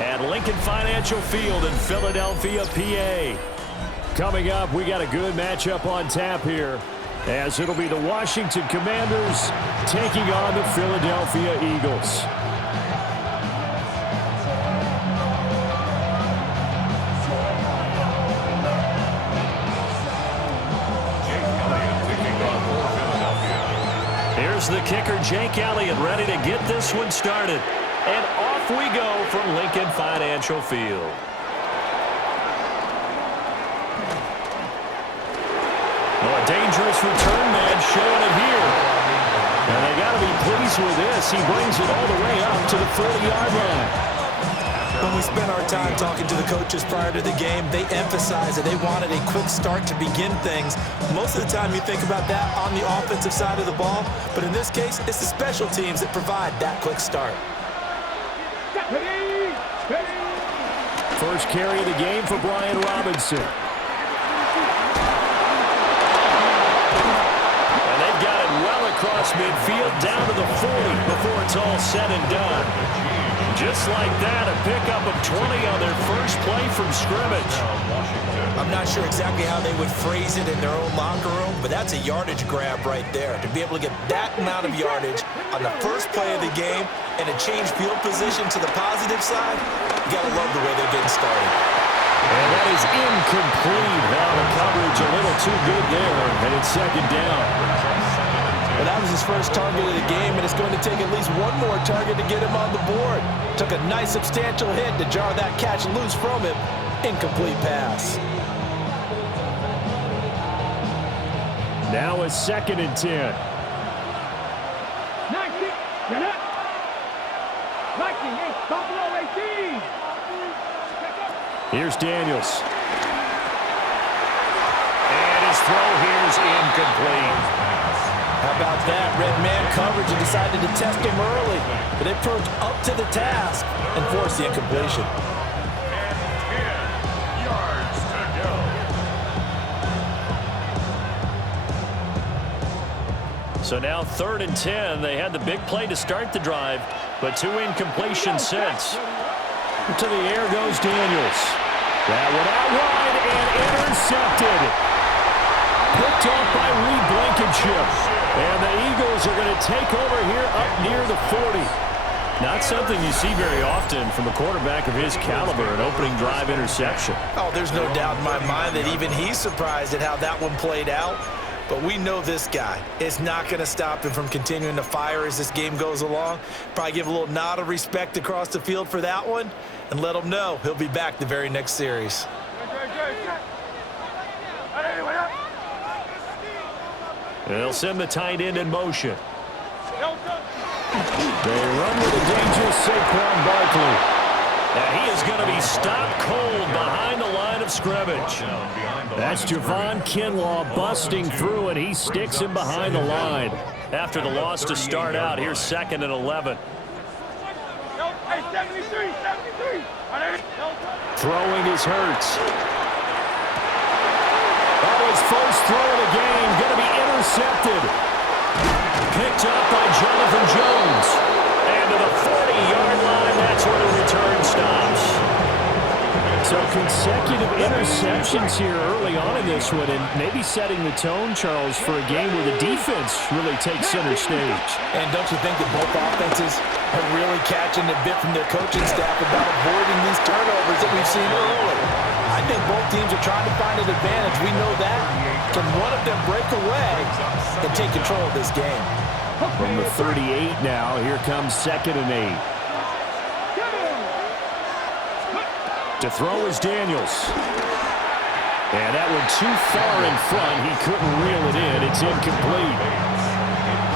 at Lincoln Financial Field in Philadelphia, PA. Coming up, we got a good matchup on tap here, as it'll be the Washington Commanders taking on the Philadelphia Eagles. Here's the kicker, Jake Elliott, ready to get this one started. And off we go from Lincoln Financial Field. A dangerous return man showing it here. And they got to be pleased with this. He brings it all the way up to the 40-yard line. When we spent our time talking to the coaches prior to the game, they emphasized that they wanted a quick start to begin things. Most of the time you think about that on the offensive side of the ball, but in this case, it's the special teams that provide that quick start. First carry of the game for Brian Robinson. And they've got it well across midfield, down to the 40 before it's all said and done. Just like that, a pickup of 20 on their first play from scrimmage. I'm not sure exactly how they would phrase it in their own locker room, but that's a yardage grab right there. To be able to get that amount of yardage on the first play of the game and a change field position to the positive side, you got to love the way they're getting started. And that is incomplete. Now the coverage a little too good there, and it's second down. Well, that was his first target of the game, and it's going to take at least one more target to get him on the board. Took a nice substantial hit to jar that catch loose from him. Incomplete pass. Now a 2nd and 10. Here's Daniels. And his throw here's incomplete. How about that? Red man coverage and decided to test him early. But they approached up to the task and forced the incompletion. And 10 yards to go. So now 3rd and 10. They had the big play to start the drive, but 2 incompletions since. To the air goes Daniels. That one out wide and intercepted. Picked off by Reed Blankenship. And the Eagles are going to take over here up near the 40. Not something you see very often from a quarterback of his caliber, an opening drive interception. Oh, there's no doubt in my mind that even he's surprised at how that one played out. But we know this guy is not going to stop him from continuing to fire as this game goes along. Probably give a little nod of respect across the field for that one and let him know he'll be back the very next series. They'll send the tight end in motion. They run with a dangerous Saquon Barkley. And he is going to be stopped cold behind the line of scrimmage. That's Javon Kinlaw busting through, and he sticks him behind the line. After the loss to start out, here's 2nd and 11. Throwing is Hurts. His first throw of the game going to be intercepted. Picked up by Jonathan Jones. And to the 40-yard line, that's where the return stops. So consecutive interceptions here early on in this one, and maybe setting the tone, Charles, for a game where the defense really takes center stage. And don't you think that both offenses are really catching a bit from their coaching staff about avoiding these turnovers that we've seen early? I think both teams are trying to find an advantage. We know that. Can one of them break away and take control of this game? From the 38 now, here comes 2nd and 8. To throw is Daniels. And that one too far in front. He couldn't reel it in. It's incomplete.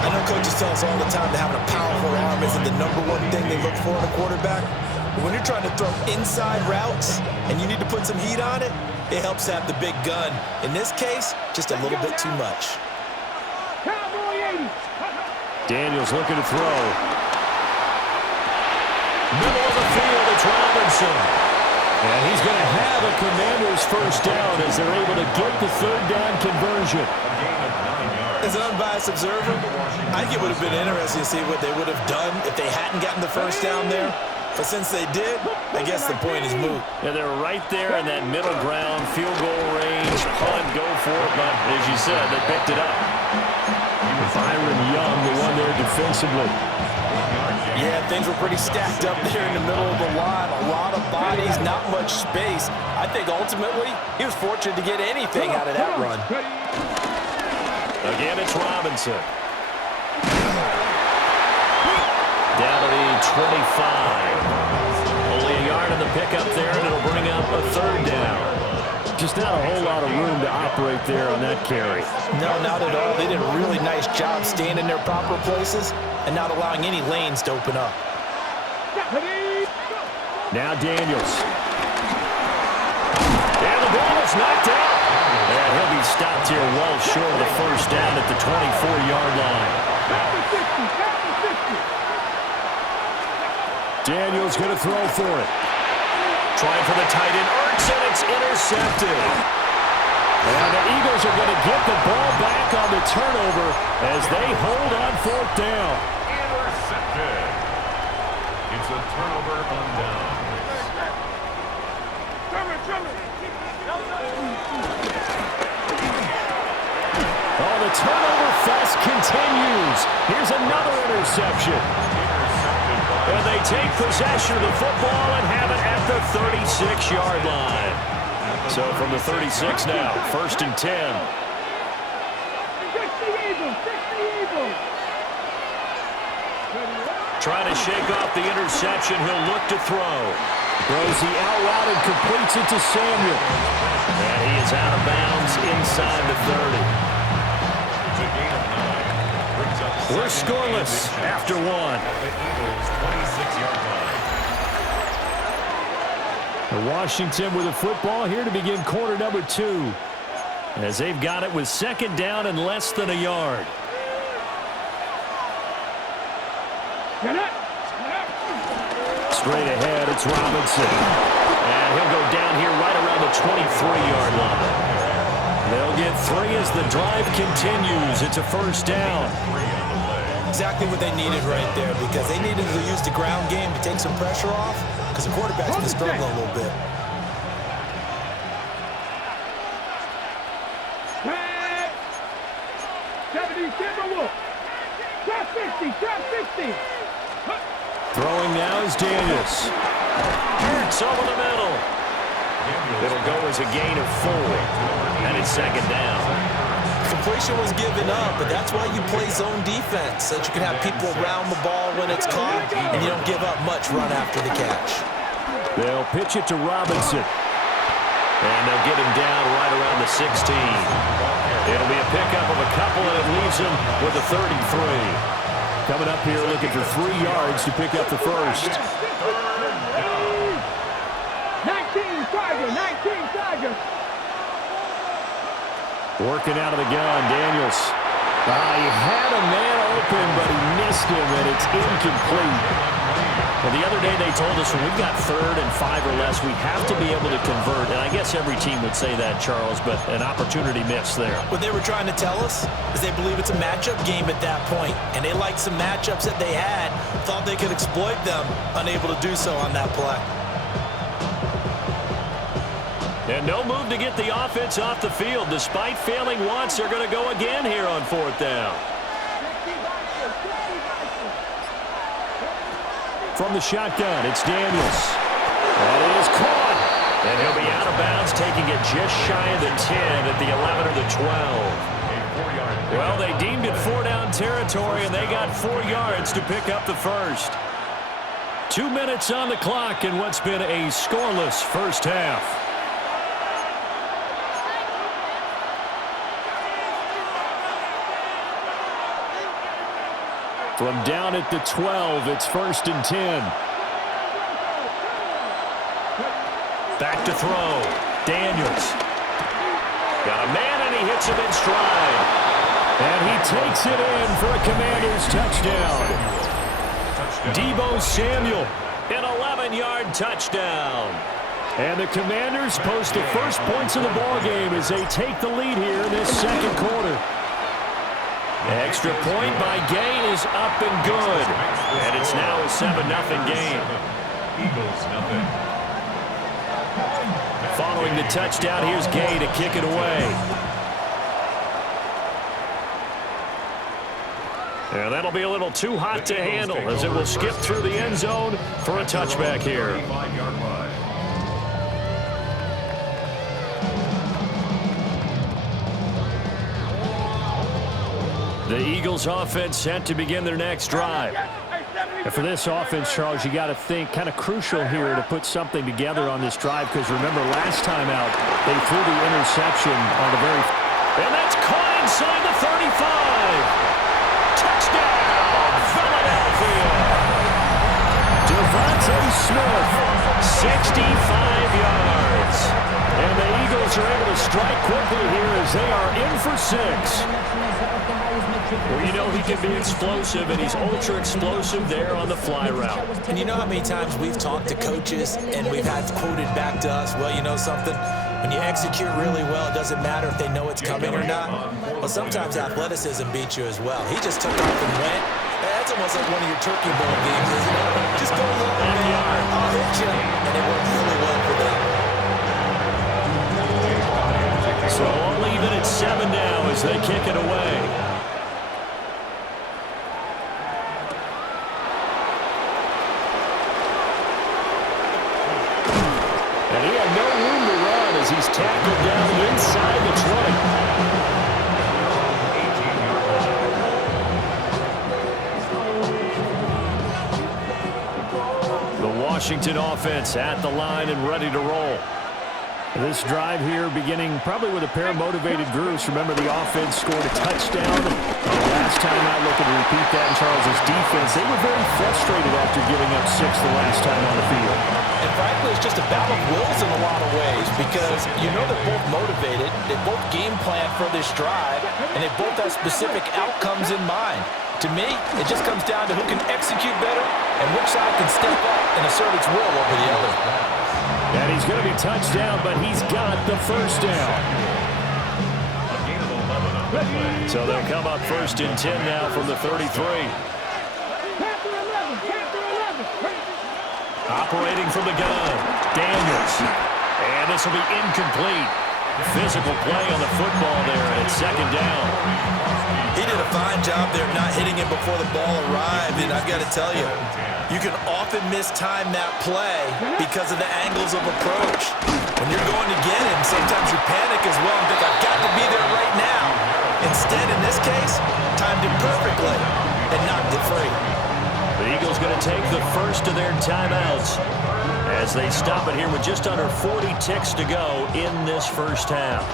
I know coaches tell us all the time that having a powerful arm isn't the #1 thing they look for in a quarterback. But when you're trying to throw inside routes and you need to put some heat on it, it helps have the big gun. In this case, just a little bit too much. Daniels looking to throw. Middle of the field, it's Robinson. And he's going to have a Commanders first down as they're able to get the 3rd down conversion. As an unbiased observer, I think it would have been interesting to see what they would have done if they hadn't gotten the first down there. But since they did, I guess the point is moot. Yeah, they're right there in that middle ground, field goal range, punt, go for it, but as you said, they picked it up. Byron Young, the one there defensively. Yeah, things were pretty stacked up there in the middle of the line. A lot of bodies, not much space. I think ultimately he was fortunate to get anything out of that run. Again, it's Robinson. Down to the 25. Only a yard on the pickup there, and it'll bring up a third down. Just not a whole lot of room to operate there on that carry. No, not at all. They did a really nice job staying in their proper places and not allowing any lanes to open up. Now Daniels. And the ball is knocked out. And he'll be stopped here well short of the first down at the 24-yard line. Daniels going to throw for it. Trying for the tight end, Ertz, and it's intercepted. And the Eagles are going to get the ball back on the turnover as they hold on fourth down. Intercepted. It's a turnover on downs. Oh, the turnover fest continues. Here's another interception. And they take possession of the football and have it at the 36-yard line. So from the 36 now, 1st and 10. Trying to shake off the interception. He'll look to throw. Throws the out route and completes it to Samuel. And he is out of bounds inside the 30. We're scoreless after one. Washington with the football here to begin quarter number 2. As they've got it with second down and less than a yard. Straight ahead, it's Robinson. And he'll go down here right around the 23-yard line. They'll get 3 as the drive continues. It's a first down. Exactly what they needed right there, because they needed to use the ground game to take some pressure off, because the quarterback's been struggling a little bit. Throwing now is Daniels. It's over the middle. It'll go as a gain of 4, and it's second down. Completion was given up, but that's why you play zone defense, so that you can have people around the ball when it's caught, and you don't give up much run after the catch. They'll pitch it to Robinson. And they'll get him down right around the 16. It'll be a pickup of a couple, and it leaves him with a 33. Coming up here looking for 3 yards to pick up the first. 19 Tiger. Working out of the gun, Daniels. He had a man open, but he missed him, and it's incomplete. Well, the other day they told us when we've got 3rd and 5 or less, we have to be able to convert. And I guess every team would say that, Charles, but an opportunity missed there. What they were trying to tell us is they believe it's a matchup game at that point, and they liked some matchups that they had, thought they could exploit them, unable to do so on that play. And no move to get the offense off the field. Despite failing once, they're going to go again here on 4th down. From the shotgun, it's Daniels. That is caught. And he'll be out of bounds, taking it just shy of the 10 at the 11 or the 12. Well, they deemed it 4-down territory, and they got 4 yards to pick up the first. 2 minutes on the clock in what's been a scoreless first half. From down at the 12, it's 1st and 10. Back to throw. Daniels. Got a man, and he hits him in stride. And he takes it in for a Commanders touchdown. Deebo Samuel, an 11-yard touchdown. And the Commanders post the first points of the ballgame as they take the lead here in this second quarter. Extra point by Gay is up and good. And it's now a 7-0 game. Eagles, nothing. Following the touchdown, here's Gay to kick it away. And that'll be a little too hot to handle as it will skip through the end zone for a touchback here. 35-yard line. The Eagles offense set to begin their next drive. And for this offense, Charles, you got to think kind of crucial here to put something together on this drive, because remember last time out they threw the interception on the very. And that's caught inside the 35. Touchdown, Philadelphia. Devontae Smith, 65 yards. And the Eagles are able to strike quickly here as they are in for 6. Well, you know he can be explosive, and he's ultra-explosive there on the fly route. And you know how many times we've talked to coaches and we've had quoted back to us, well, you know something? When you execute really well, it doesn't matter if they know it's coming or not. Well, sometimes athleticism beats you as well. He just took off and went. That's almost like one of your turkey bowl games, isn't it? Just go long, man. I'll hit you. And it worked really well for them. So only even at 7 now as they kick it away. And he had no room to run as he's tackled down inside the 20. The Washington offense at the line and ready to roll. This drive here beginning probably with a pair of motivated groups. Remember, the offense scored a touchdown. Last time out, looking to repeat that in Charles's defense. They were very frustrated after giving up 6 the last time on the field. And frankly, it's just a battle of wills in a lot of ways, because you know they're both motivated, they both game plan for this drive, and they both have specific outcomes in mind. To me, it just comes down to who can execute better and which side can step up and assert its will over the other. And he's going to be touched down, but he's got the first down. So they'll come up 1st and 10 now from the 33. Operating from the gun, Daniels. And this will be incomplete. Physical play on the football there, and it's 2nd down. He did a fine job there not hitting him before the ball arrived, and I've got to tell you, you can often mistime that play because of the angles of approach. When you're going to get him, sometimes you panic as well and think, I've got to be there right now. Instead, in this case, timed it perfectly and knocked it free. The Eagles going to take the first of their timeouts as they stop it here with just under 40 ticks to go in this first half.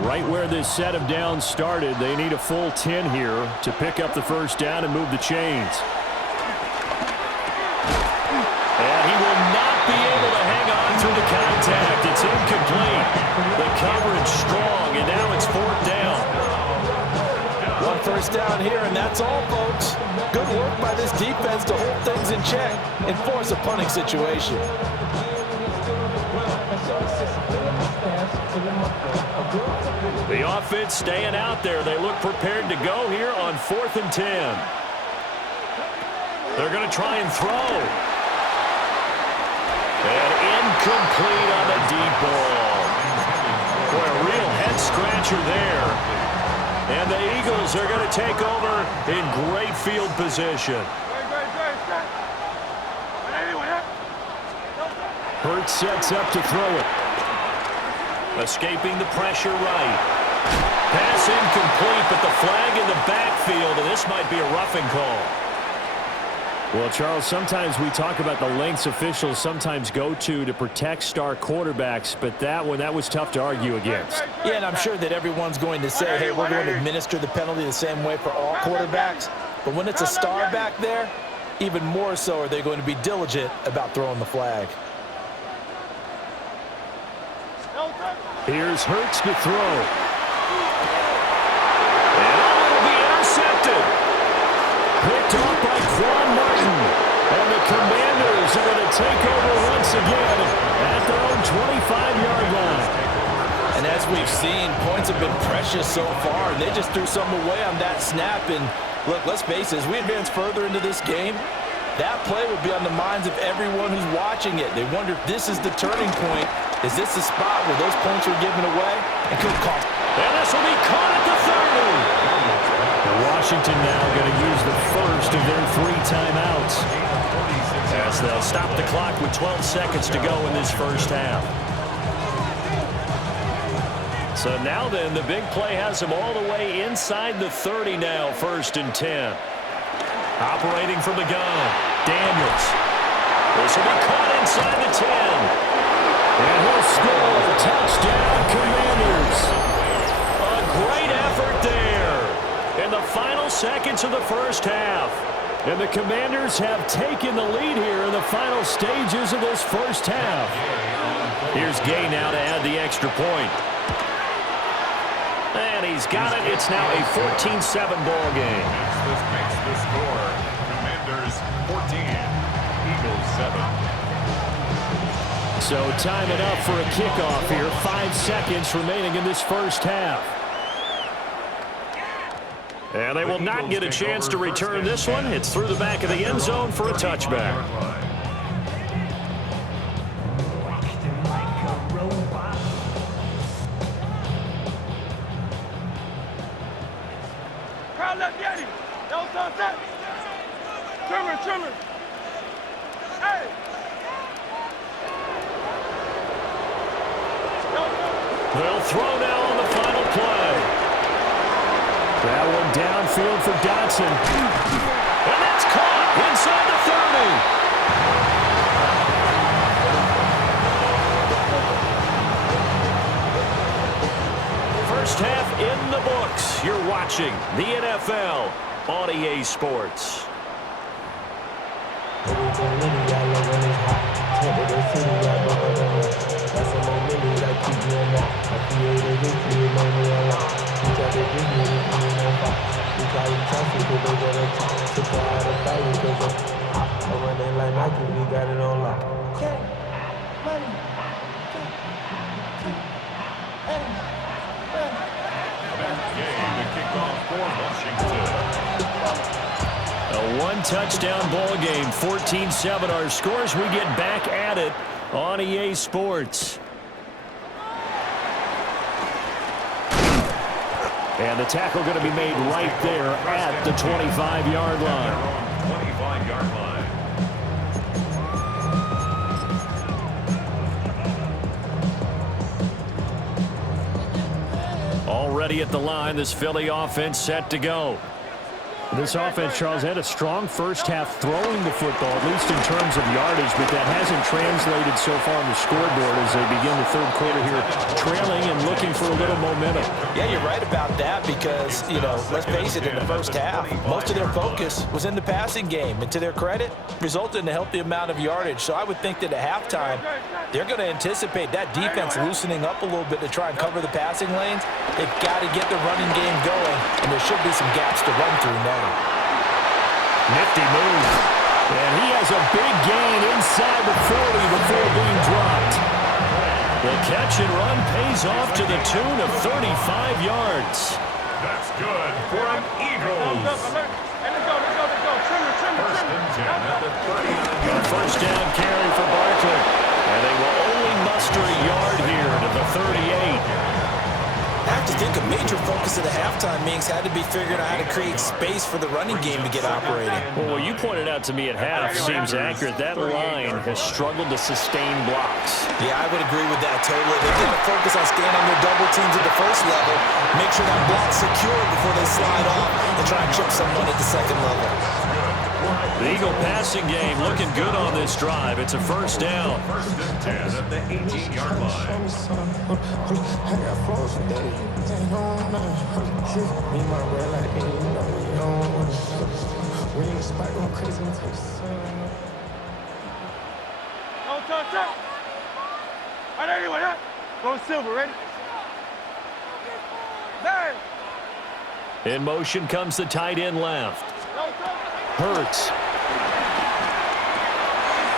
Right where this set of downs started, they need a full 10 here to pick up the first down and move the chains. And he will not be able to hang on through the contact. It's incomplete. The coverage strong, and now it's 4th down. 1 first down here, and that's all, folks. Good work by this defense to hold things in check and force a punting situation. The offense staying out there. They look prepared to go here on 4th and 10. They're going to try and throw. And incomplete on the deep ball. Boy, a real head-scratcher there. And the Eagles are going to take over in great field position. Hurts sets up to throw it. Escaping the pressure right. Pass incomplete, but the flag in the backfield, and this might be a roughing call. Well, Charles, sometimes we talk about the lengths officials sometimes go to protect star quarterbacks, but that was tough to argue against. Yeah, and I'm sure that everyone's going to say, hey, we're going to administer the penalty the same way for all quarterbacks. But when it's a star back there, even more so are they going to be diligent about throwing the flag. Here's Hurts to throw. And it'll be intercepted. Picked off by Quan Martin. And the Commanders are going to take over once again at their own 25-yard line. And as we've seen, points have been precious so far, and they just threw some away on that snap, and Look, let's face it, as we advance further into this game, that play will be on the minds of everyone who's watching it. They wonder if this is the turning point. Is this the spot where those points were given away? And could cost. And this will be caught at the 30. And Washington now going to use the first of their 3 timeouts. As they'll stop the clock with 12 seconds to go in this first half. So now then, the big play has them all the way inside the 30 now, 1st and 10. Operating from the gun, Daniels. This will be caught inside the 10. And he'll score. Touchdown, Commanders. A great effort there in the final seconds of the first half. And the Commanders have taken the lead here in the final stages of this first half. Here's Gay now to add the extra point. And he's got it. It's now a 14-7 ball game. This makes the score. Commanders 14, Eagles 7. So time it up for a kickoff here. 5 seconds remaining in this first half. And they will not get a chance to return this one. It's through the back of the end zone for a touchback. Trimmer. Hey! They'll throw now on the final play. That one downfield for Dotson. And that's caught inside the 30. First half in the books. You're watching the NFL on EA Sports. A one-touchdown ball game, 14-7 our scores. We get back at it on EA Sports. And the tackle going to be made right there at the 25-yard line. 25-yard line. Already at the line, this Philly offense set to go. This offense, Charles, had a strong first half throwing the football, at least in terms of yardage, but that hasn't translated so far on the scoreboard as they begin the third quarter here, trailing and looking for a little momentum. Yeah, you're right about that because, let's face it, in the first half, most of their focus was in the passing game. And to their credit, resulted in a healthy amount of yardage. So I would think that at halftime, they're going to anticipate that defense loosening up a little bit to try and cover the passing lanes. They've got to get the running game going, and there should be some gaps to run through now. Nifty move. And he has a big gain inside the 40 before being dropped. The catch and run pays off to the tune of 35 yards. That's good for an Eagles. Let's go. Trimmer. First and 10 at the 39. A first down carry for Barkley. And they will only muster a yard here to the 38. I have to think a major focus of the halftime meetings had to be figuring out how to create space for the running game to get operating. Well, what you pointed out to me at half seems accurate. That line has struggled to sustain blocks. Yeah, I would agree with that totally. They've got to focus on staying on their double teams at the first level, make sure that block's secure before they slide off and try and chip someone at the second level. The Eagle passing game looking good on this drive. It's a first down. First and 10 at the 18-yard line. All right, anyway, go silver, ready? Nine. In motion comes the tight end left. Hurts.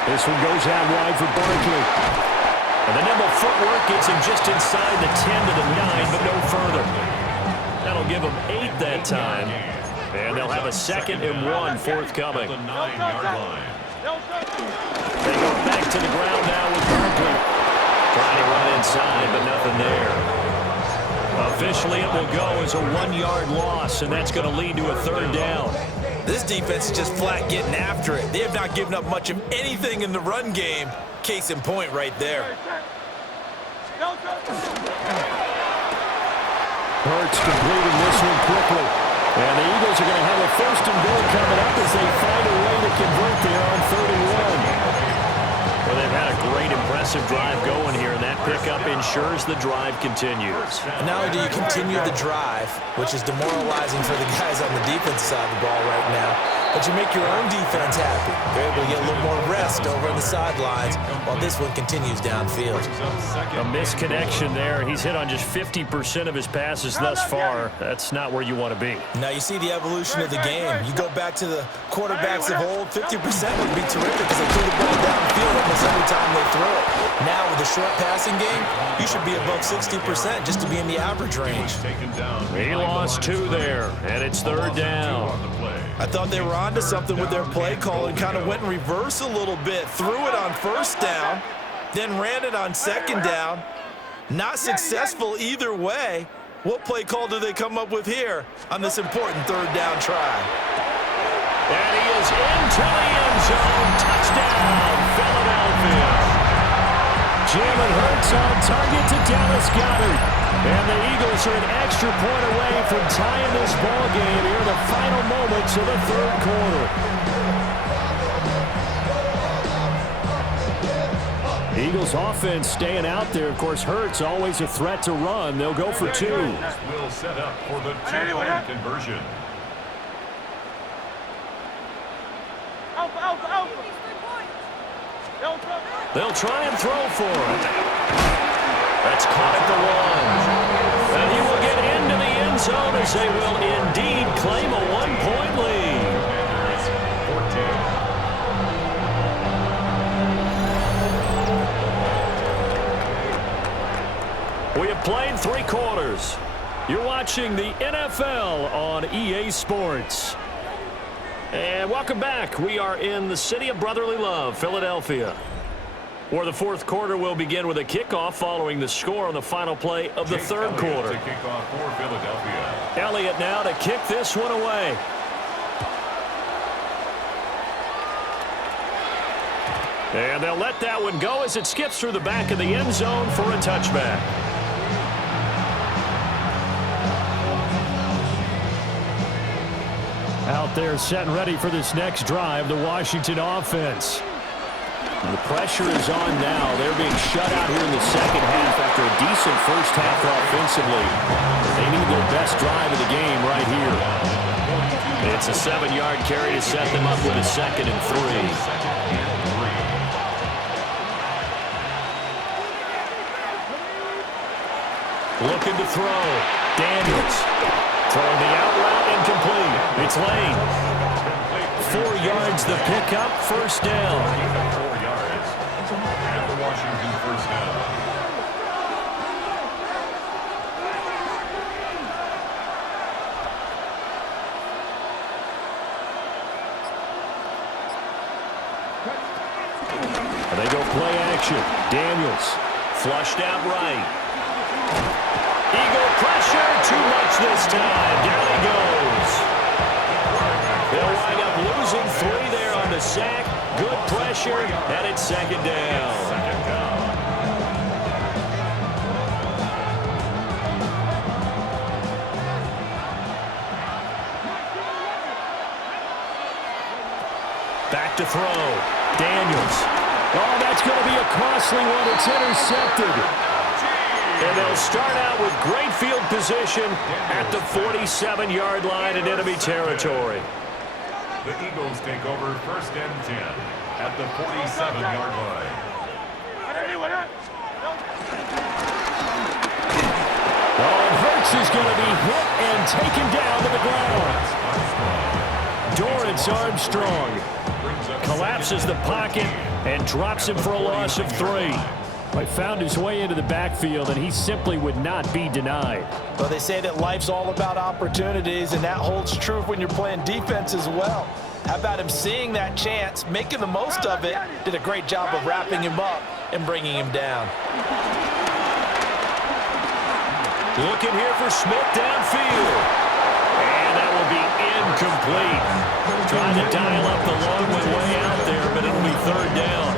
This one goes out wide for Barkley. And the nimble footwork gets him just inside the 10 to the 9, but no further. That'll give him 8 that time. And they'll have a 2nd and 1 forthcoming. The 9-yard line. They go back to the ground now with Barkley. Trying to run inside, but nothing there. Officially, it will go as a 1-yard loss, and that's going to lead to a 3rd down. This defense is just flat getting after it. They have not given up much of anything in the run game. Case in point right there. Hurts completing this one quickly. And the Eagles are going to have a 1st and goal coming up as they find a way to convert there on 3rd and 1. Well, they've had a great, impressive drive going here, and that pickup ensures the drive continues. And not only do you continue the drive, which is demoralizing for the guys on the defensive side of the ball right now, but you make your own defense happy. They're able to get a little more rest over on the sidelines while this one continues downfield. A misconnection there. He's hit on just 50% of his passes thus far. That's not where you want to be. Now you see the evolution of the game. You go back to the quarterbacks of old, 50% would be terrific because they threw the ball downfield almost every time they throw it. Now with the short passing game, you should be above 60% just to be in the average range. He lost 2 there, and it's 3rd down. I thought they were onto something with their play call and kind of went in reverse a little bit. Threw it on 1st down, then ran it on 2nd down. Not successful either way. What play call do they come up with here on this important 3rd down try? And he is into the end zone. Touchdown, Philadelphia. Jalen Hurts on target to Dallas Goedert. And the Eagles are an extra point away from tying this ball game here in the final moments of the 3rd quarter. Eagles offense staying out there. Of course, Hurts always a threat to run. They'll go for 2. Will set up for the 2-point conversion. They'll try and throw for it. That's caught at the 1. And he will get into the end zone as they will indeed claim a 1-point lead. We have played 3 quarters. You're watching the NFL on EA Sports. And welcome back. We are in the city of brotherly love, Philadelphia, where the 4th quarter will begin with a kickoff following the score on the final play of the 3rd quarter. Elliott now to kick this one away. And they'll let that one go as it skips through the back of the end zone for a touchback. Out there set and ready for this next drive, the Washington offense. The pressure is on now. They're being shut out here in the 2nd half after a decent 1st half offensively. They need their best drive of the game right here. It's a 7-yard carry to set them up with a 2nd and 3. Looking to throw. Daniels. Throwing the out route incomplete. It's Lane. 4 yards the pickup. 1st down. 4 yards. And the Washington 1st down. And they go play action. Daniels. Flushed out right. Eagle pressure, too much this time. Down he goes. They'll wind up losing 3 there on the sack. Good pressure, and it's 2nd down. Back to throw. Daniels. Oh, that's going to be a costly one. It's intercepted. And they'll start out with great field position at the 47-yard line in enemy territory. The Eagles take over 1st and 10 at the 47-yard line. Oh, and Hurts is going to be hit and taken down to the ground. Dorrance Armstrong collapses the pocket and drops him for a loss of 3. He found his way into the backfield, and he simply would not be denied. Well, they say that life's all about opportunities, and that holds true when you're playing defense as well. How about him seeing that chance, making the most of it, did a great job of wrapping him up and bringing him down. Looking here for Smith downfield. And that will be incomplete. Trying to dial up the long way out there, but it'll be third down.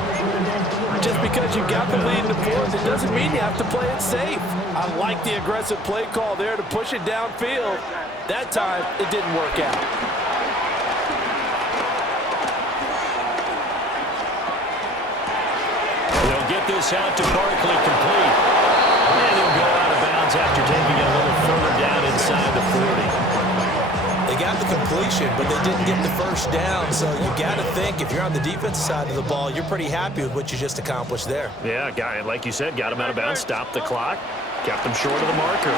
Just because you got the lead in the fourth, it doesn't mean you have to play it safe. I like the aggressive play call there to push it downfield. That time, it didn't work out. They'll get this out to Barkley complete. And he'll go out of bounds after taking it a little further down inside the 40. They got the completion, but they didn't get the first down, so you got to think if you're on the defensive side of the ball, you're pretty happy with what you just accomplished there. Yeah, guy, like you said, got him out of bounds, stopped the clock, kept him short of the marker.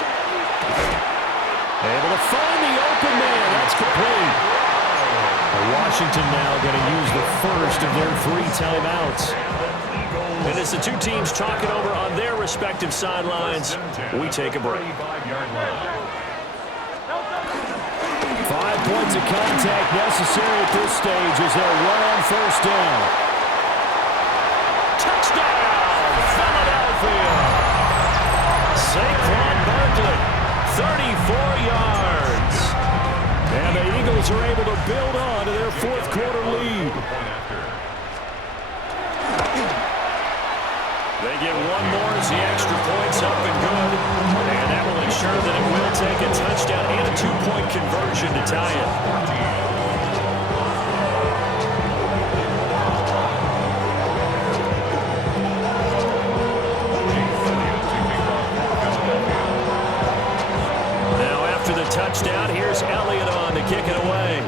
Able to find the open man. That's complete. Washington now going to use the first of their 3 timeouts. And as the two teams talk it over on their respective sidelines, we take a break. 5 points of contact necessary at this stage as they're one on first down. Touchdown, Philadelphia! Saquon Barkley, 34 yards. And the Eagles are able to build on to their fourth quarter lead. They get one more as the extra point's up and good. And that will ensure that it will take a touchdown and a 2-point conversion to tie it. Now after the touchdown, here's Elliott on to kick it away.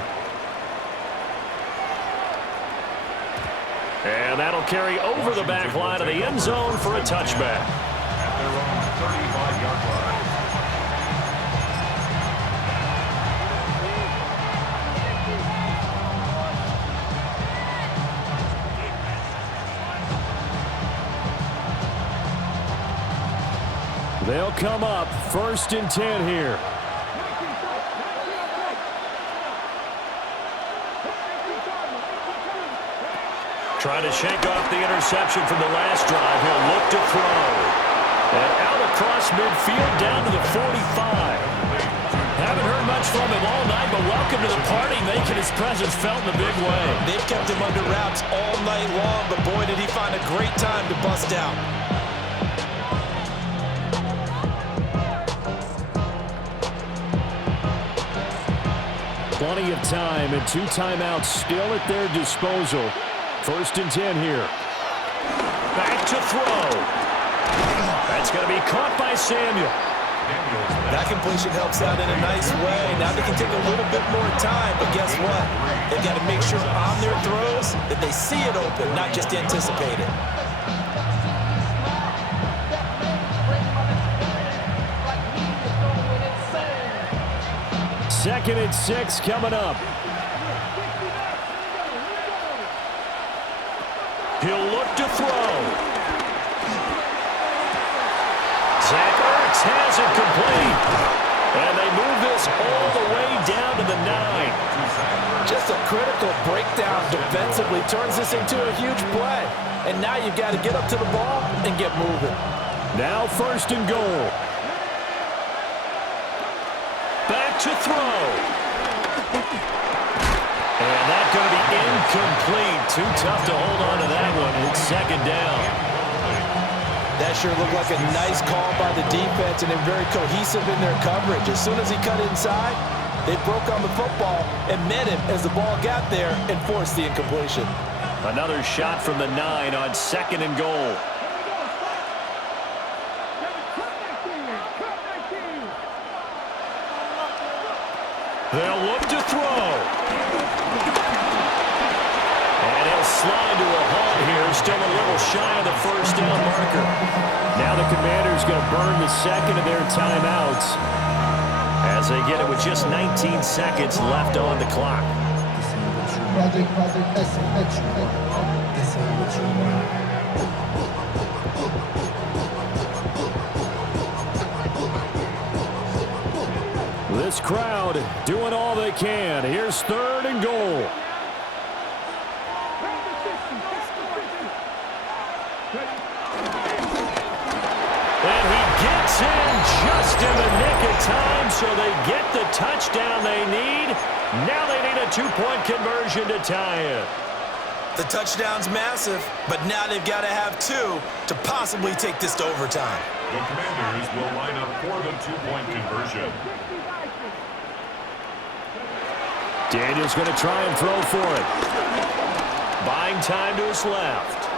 And that'll carry over the back line of the end zone for a touchback. At their own 35-yard line. They'll come up 1st and 10 here. Trying to shake off the interception from the last drive. He'll look to throw. And out across midfield down to the 45. Haven't heard much from him all night, but welcome to the party, making his presence felt in a big way. They've kept him under wraps all night long, but boy, did he find a great time to bust out. Plenty of time and 2 timeouts still at their disposal. 1st and 10 here. Back to throw. That's going to be caught by Samuel. That completion helps out in a nice way. Now they can take a little bit more time, but guess what? They've got to make sure on their throws that they see it open, not just anticipate it. Second and 6 coming up. He'll look to throw. Zach Ertz has it complete. And they move this all the way down to the 9. Just a critical breakdown defensively turns this into a huge play. And now you've got to get up to the ball and get moving. Now 1st and goal. Back to throw. And that's going to be incomplete. Too tough to hold on to that one. It's 2nd down. That sure looked like a nice call by the defense, and they're very cohesive in their coverage. As soon as he cut inside, they broke on the football and met him as the ball got there and forced the incompletion. Another shot from the 9 on 2nd and goal. They'll look to throw. And he'll slide to a halt here. Still a little shy of the 1st down marker. Now the Commanders going to burn the 2nd of their timeouts as they get it with just 19 seconds left on the clock. Project SMH. This crowd doing all they can. Here's 3rd and goal. And he gets in just in the nick of time, so they get the touchdown they need. Now they need a 2-point conversion to tie it. The touchdown's massive, but now they've got to have 2 to possibly take this to overtime. The Commanders will line up for the 2-point conversion. Daniel's going to try and throw for it. Buying time to his left.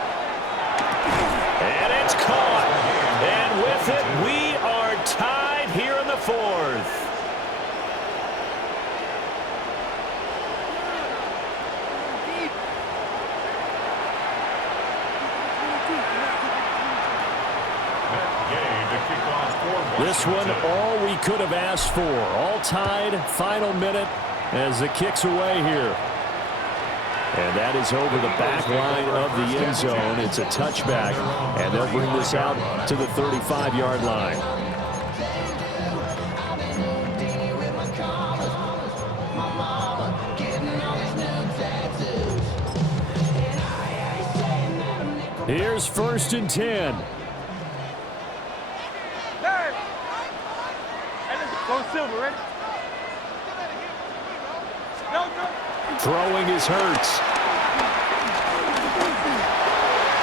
And it's caught. And with it, we are tied here in the 4th. This one, all we could have asked for. All tied, final minute as the kick's away here. And that is over the back line of the end zone. It's a touchback, and they'll bring this out to the 35-yard line. Here's 1st and 10. Hey! Hey, let's go silver, ready? No, no. Throwing is Hurts.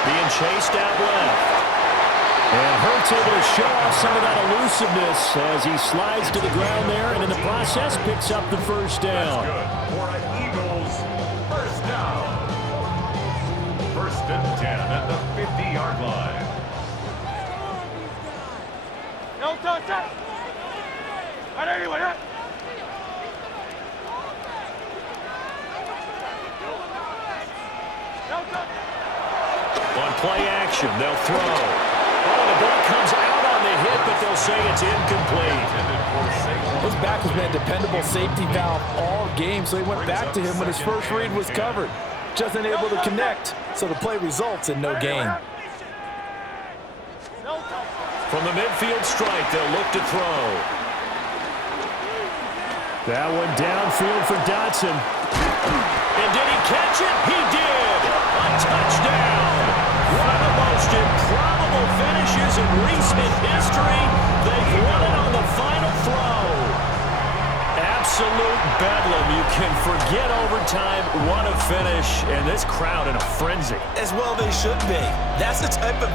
Being chased out left. And Hurts able to show off some of that elusiveness as he slides to the ground there, and in the process picks up the 1st down. Good for an Eagles 1st down. 1st and 10 at the 50-yard line. No, touch, touch. All right, anyway, yeah. No, touch. On play action, they'll throw. Oh, the ball comes out on the hit, but they'll say it's incomplete. His back has been a dependable safety valve all game, so he went back to him when his first read was covered. Just unable to connect, so the play results in no gain. From the midfield stripe, they'll look to throw. That one downfield for Dotson. And did he catch it? He did! A touchdown! One of the most improbable finishes in recent history. They've won it on the final throw. Absolute bedlam. You can forget overtime. What a finish. And this crowd in a frenzy. As well they should be. That's the type of